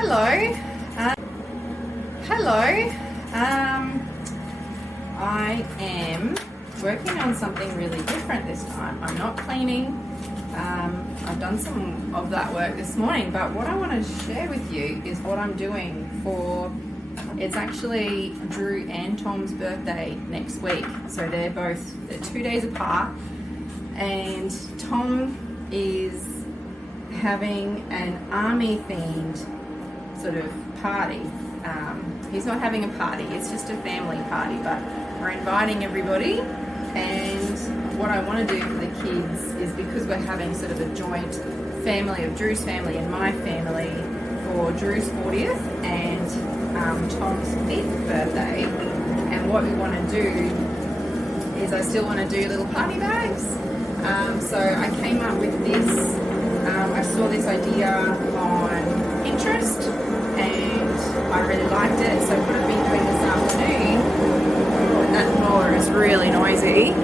Hello. Hello. I am working on something really different this time. I'm not cleaning. I've done some of that work this morning, but what I want to share with you is what I'm doing for, it's actually Drew and Tom's birthday next week. So they're 2 days apart, and Tom is having an army themed sort of party. He's not having a party, it's just a family party, but we're inviting everybody. And what I want to do for the kids is, because we're having sort of a joint family of Drew's family and my family for Drew's 40th and Tom's 5th birthday, and what we want to do is I still want to do little party bags. So I came up with this. I saw this idea on Pinterest and I really liked it, so what I've been doing this afternoon, and that mower is really noisy.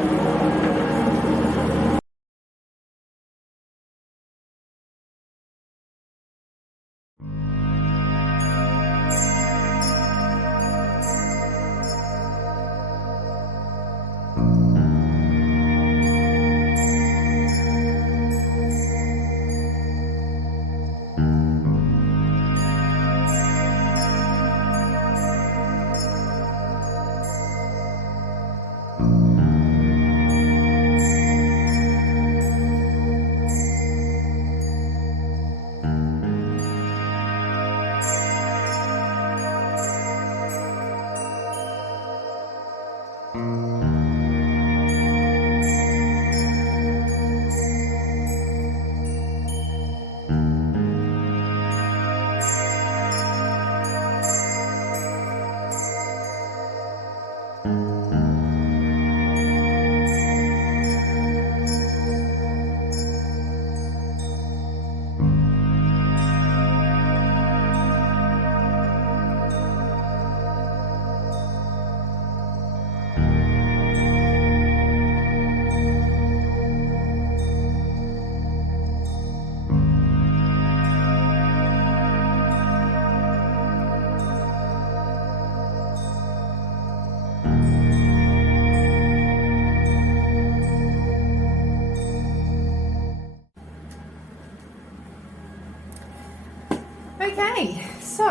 Okay, so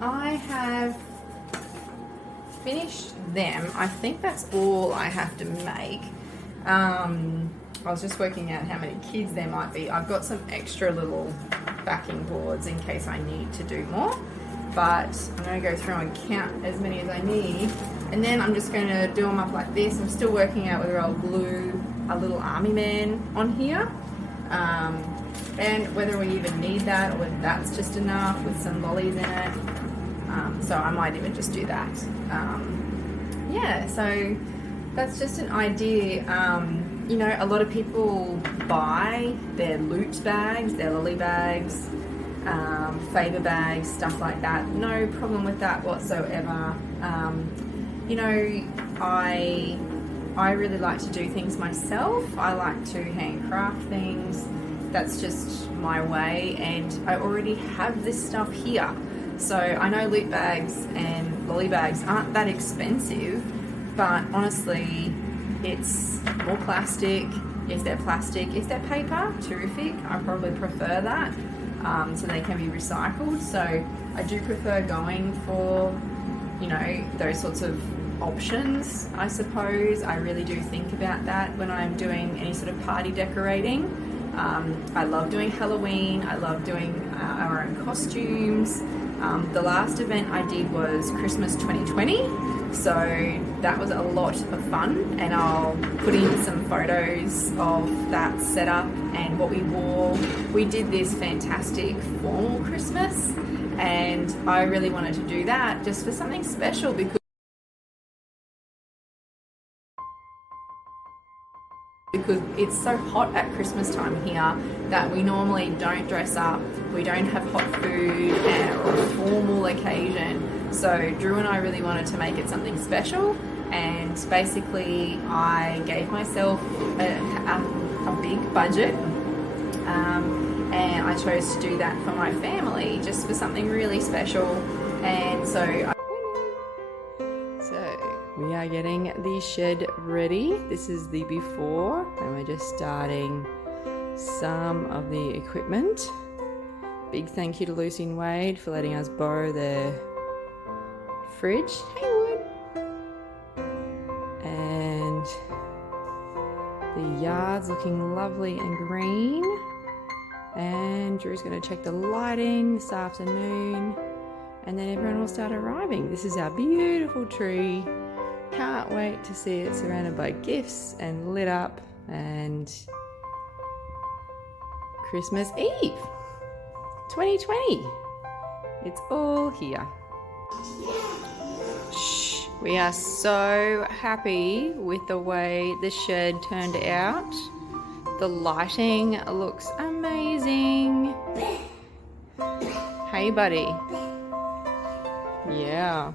I have finished them. I think that's all I have to make. I was just working out how many kids there might be. I've got some extra little backing boards in case I need to do more, but I'm going to go through and count as many as I need, and then I'm just going to do them up like this. I'm still working out whether I'll glue a little army man on here. And whether we even need that, or whether that's just enough with some lollies in it. So I might even just do that. Yeah, so that's just an idea. You know, a lot of people buy their loot bags, their lolly bags, favour bags, stuff like that. No problem with that whatsoever. You know, I really like to do things myself. I like to handcraft things. That's just my way, and I already have this stuff here. So I know loot bags and lolly bags aren't that expensive, but honestly, it's more plastic. If they're plastic, if they're paper, terrific. I probably prefer that, so they can be recycled. So I do prefer going for, you know, those sorts of options, I suppose. I really do think about that when I'm doing any sort of party decorating. I love doing Halloween. I love doing our own costumes. The last event I did was Christmas 2020, so that was a lot of fun, and I'll put in some photos of that setup and what we wore. We did this fantastic formal Christmas, and I really wanted to do that just for something special, because it's so hot at Christmas time here that we normally don't dress up, we don't have hot food or a formal occasion. So Drew and I really wanted to make it something special, and basically I gave myself a big budget, and I I chose to do that for my family, just for something really special. And so we are getting the shed ready. This is the before, and we're just starting some of the equipment. Big thank you to Lucy and Wade for letting us borrow their fridge. Hey, Wood. And the yard's looking lovely and green. And Drew's going to check the lighting this afternoon. And then everyone will start arriving. This is our beautiful tree. Can't wait to see it surrounded by gifts and lit up. And Christmas Eve 2020. It's all here. Shh. We are so happy with the way the shed turned out. The lighting looks amazing. Hey, buddy. Yeah.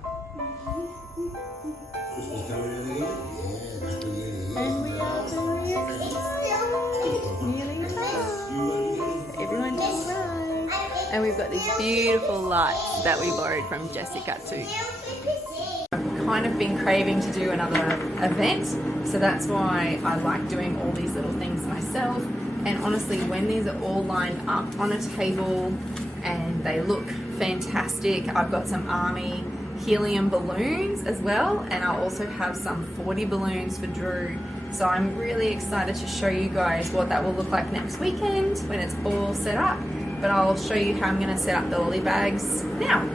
And we are very excited. Nearly time. Everyone just arrived. And we've got these beautiful lights that we borrowed from Jessica too. I've kind of been craving to do another event, so that's why I like doing all these little things myself. And honestly, when these are all lined up on a table and they look fantastic, I've got some army helium balloons as well, and I'll also have some 40 balloons for Drew. So I'm really excited to show you guys what that will look like next weekend when it's all set up. But I'll show you how I'm going to set up the lolly bags now.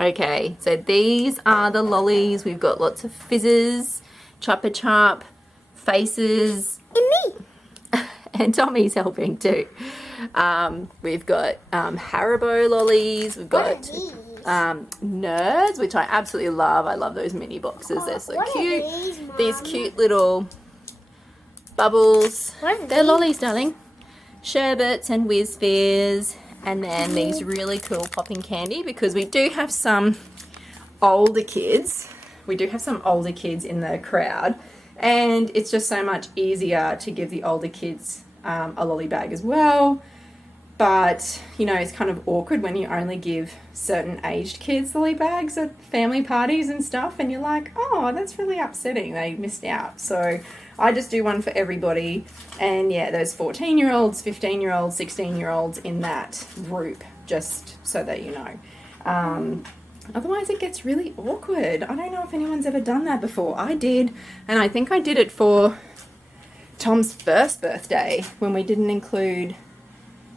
Okay, so these are the lollies. We've got lots of fizzes, Chopper Chop, faces, and me. And Tommy's helping too. We've got Haribo lollies. We've got Nerds, which I absolutely love. I love those mini boxes. They're so cute. These cute little bubbles. They're lollies, darling. Sherbets and Whiz Fizz. And then these really cool popping candy, because we do have some older kids. We do have some older kids in the crowd, and it's just so much easier to give the older kids a lolly bag as well. But, you know, it's kind of awkward when you only give certain aged kids lolly bags at family parties and stuff, and you're like, oh, that's really upsetting. They missed out. So I just do one for everybody. And yeah, there's 14-year-olds, 15-year-olds, 16-year-olds in that group, just so that you know. Otherwise it gets really awkward. I don't know if anyone's ever done that before. I did, and I think I did it for Tom's first birthday when we didn't include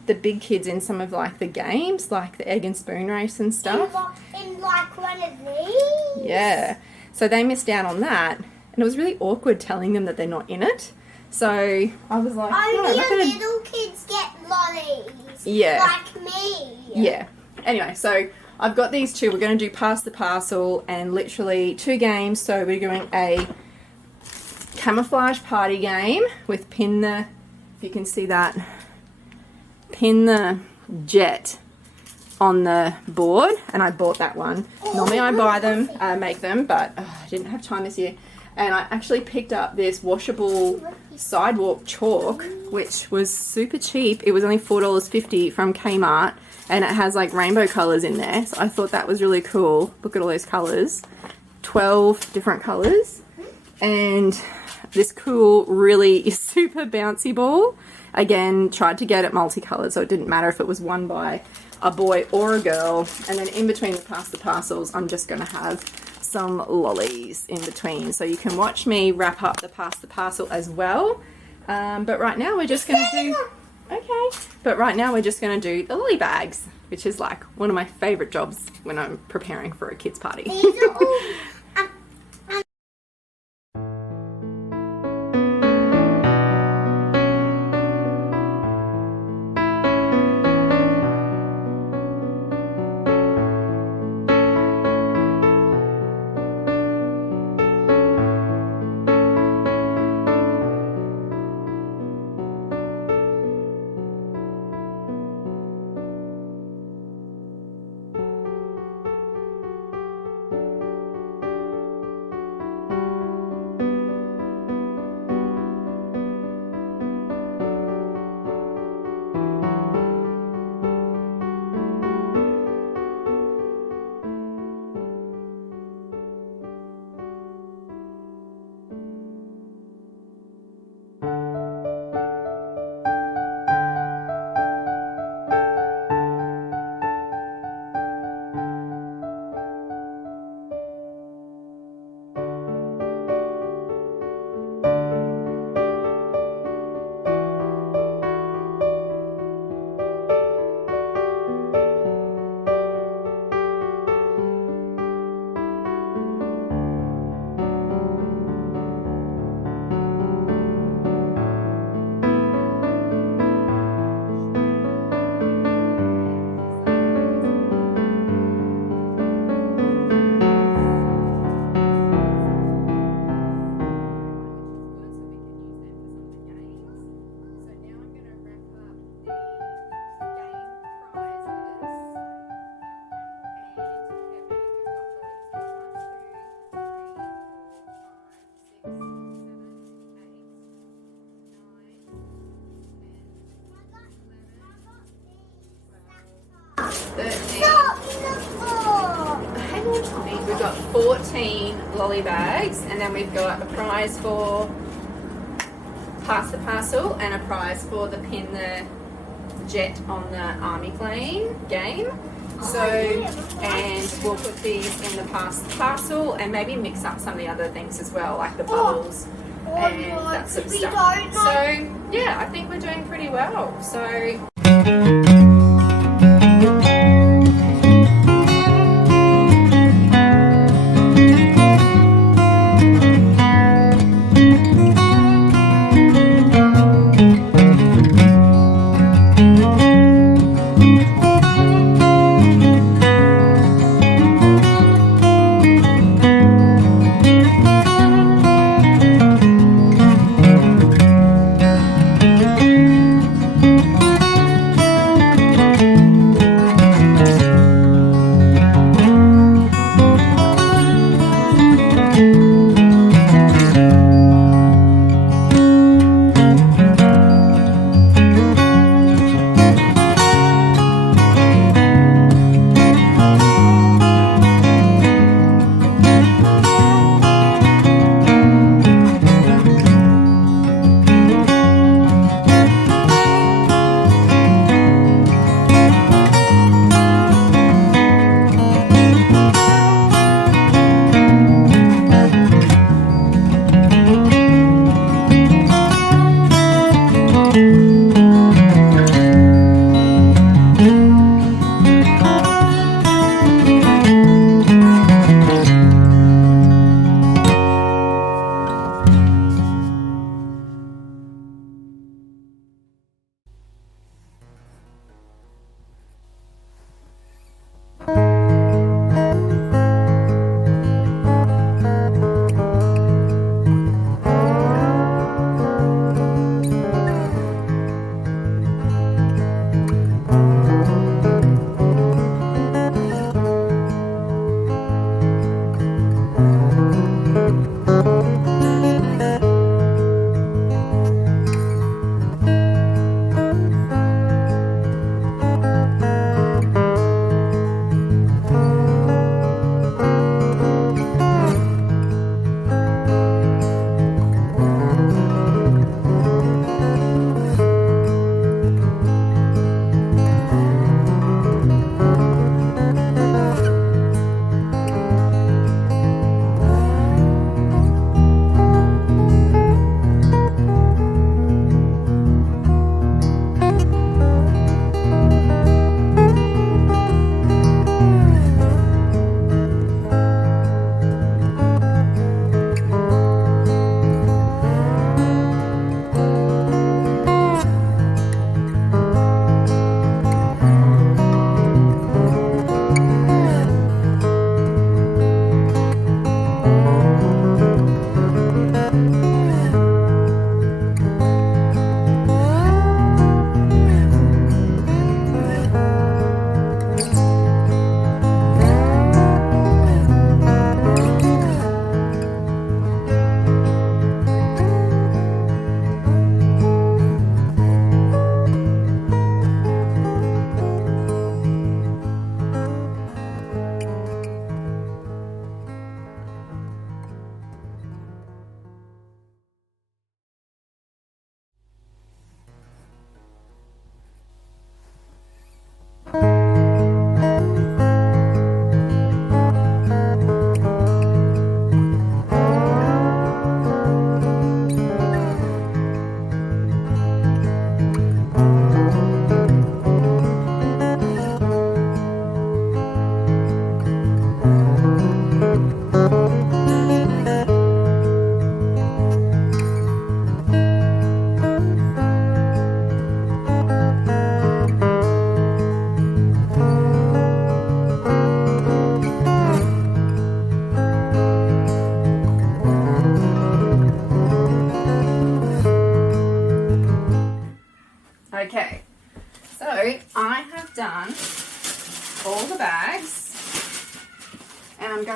the big kids in some of like the games, like the egg and spoon race and stuff. In like one of these? Yeah. So they missed out on that. and it was really awkward telling them that they're not in it. So I was like, only no, little kids get lollies. Yeah. Like me. Yeah. Anyway, so I've got these two. We're going to do Pass the Parcel and literally 2 games. So we're doing a camouflage party game with pin the, if you can see that, pin the jet on the board, and I bought that one. Normally I buy them, make them, but I didn't have time this year. And I actually picked up this washable sidewalk chalk, which was super cheap. It was only $4.50 from Kmart, and it has like rainbow colours in there. So I thought that was really cool. Look at all those colours. 12 different colours. And this cool, really super bouncy ball. Again, tried to get it multicolored, so it didn't matter if it was won by a boy or a girl. And then in between the Pass the Parcels, I'm just going to have some lollies in between, so you can watch me wrap up the Pass the Parcel as well. But right now we're just going to do, but right now we're just going to do the lolly bags, which is like one of my favorite jobs when I'm preparing for a kids party. These are all We've got 14 lolly bags, and then we've got a prize for Pass the Parcel and a prize for the pin the jet on the army plane game. So, and we'll put these in the Pass the Parcel and maybe mix up some of the other things as well, like the bubbles and that sort of stuff. So, yeah, I think we're doing pretty well. So.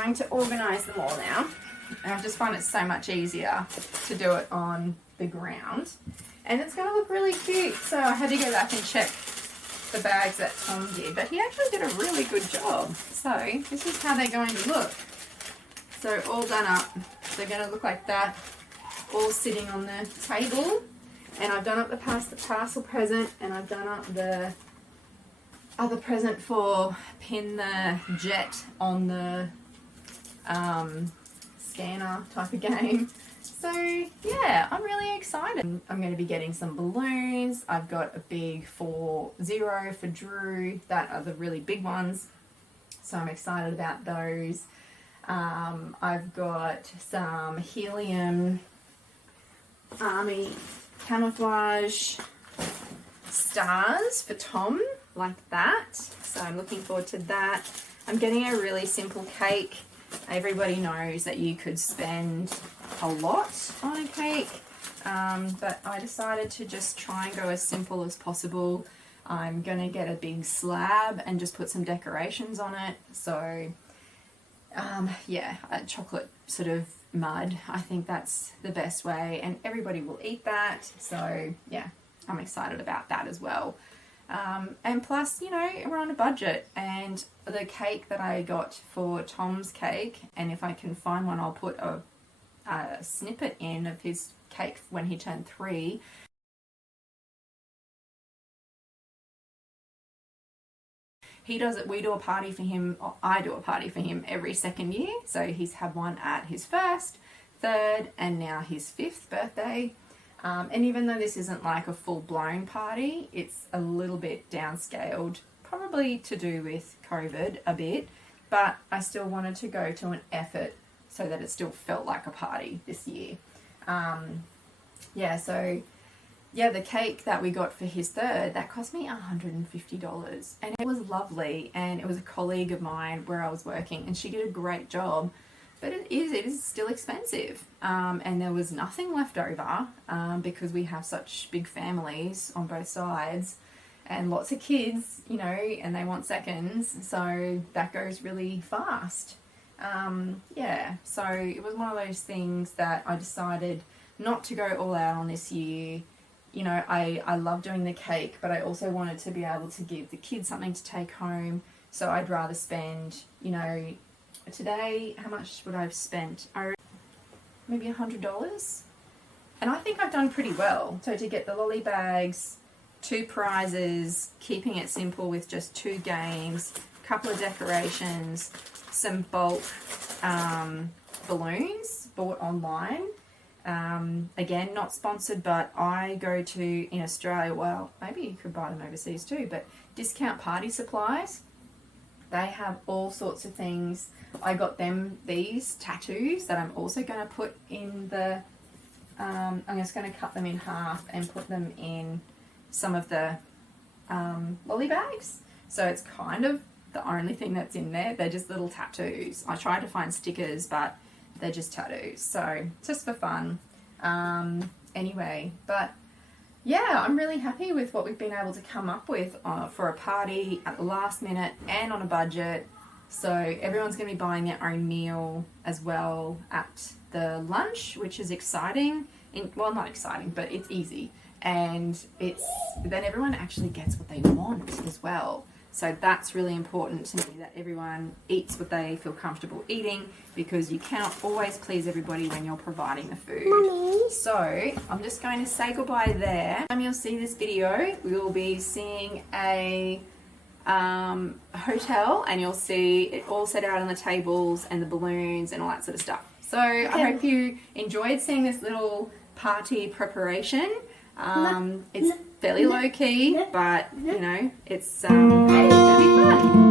going to organise them all now. And I just find it so much easier to do it on the ground. And it's going to look really cute. So I had to go back and check the bags that Tom did. But he actually did a really good job. So this is how they're going to look. So all done up. They're going to look like that. All sitting on the table. And I've done up the parcel present. And I've done up the other present for pin the jet on the scanner type of game. So yeah, I'm really excited. I'm going to be getting some balloons. I've got a big 4-0 for Drew. That are the really big ones. So I'm excited about those. I've got some helium army camouflage stars for Tom, like that. So I'm looking forward to that. I'm getting a really simple cake. Everybody knows that you could spend a lot on a cake, but I decided to just try and go as simple as possible. I'm going to get a big slab and just put some decorations on it. So yeah, a chocolate sort of mud. I think that's the best way, and everybody will eat that. So yeah, I'm excited about that as well. And plus, you know, we're on a budget, and the cake that I got for Tom's cake, and if I can find one, I'll put a snippet in of his cake when he turned 3. He does it, we do a party for him, or I do a party for him every second year. So he's had one at his 1st, 3rd, and now his 5th birthday. And even though this isn't like a full-blown party, it's a little bit downscaled, probably to do with COVID a bit, but I still wanted to go to an effort so that it still felt like a party this year. Yeah, so yeah, the cake that we got for his 3rd, that cost me $150, and it was lovely, and it was a colleague of mine where I was working, and she did a great job. But it is still expensive, and there was nothing left over because we have such big families on both sides and lots of kids, you know, and they want seconds, so that goes really fast. Yeah, so it was one of those things that I decided not to go all out on this year. You know, I love doing the cake, but I also wanted to be able to give the kids something to take home, so I'd rather spend, you know, today, how much would I have spent? Maybe $100, and I think I've done pretty well. So to get the lolly bags, 2 prizes, keeping it simple with just 2 games, a couple of decorations, some bulk balloons bought online. Again, not sponsored, but I go to, in Australia, well, maybe you could buy them overseas too, but Discount Party Supplies. They have all sorts of things. I got them these tattoos that I'm also going to put in the, I'm just going to cut them in half and put them in some of the lolly bags. So it's kind of the only thing that's in there. They're just little tattoos. I tried to find stickers, but they're just tattoos. So just for fun. Anyway, but yeah, I'm really happy with what we've been able to come up with for a party at the last minute and on a budget. So everyone's going to be buying their own meal as well at the lunch, which is exciting. Well, not exciting, but it's easy. And then everyone actually gets what they want as well. So that's really important to me, that everyone eats what they feel comfortable eating, because you cannot always please everybody when you're providing the food. Mommy. So I'm just going to say goodbye there. You'll see this video, we will be seeing a hotel, and you'll see it all set out on the tables and the balloons and all that sort of stuff. So I hope you enjoyed seeing this little party preparation. It's fairly low key, but you know, it's gonna be fun.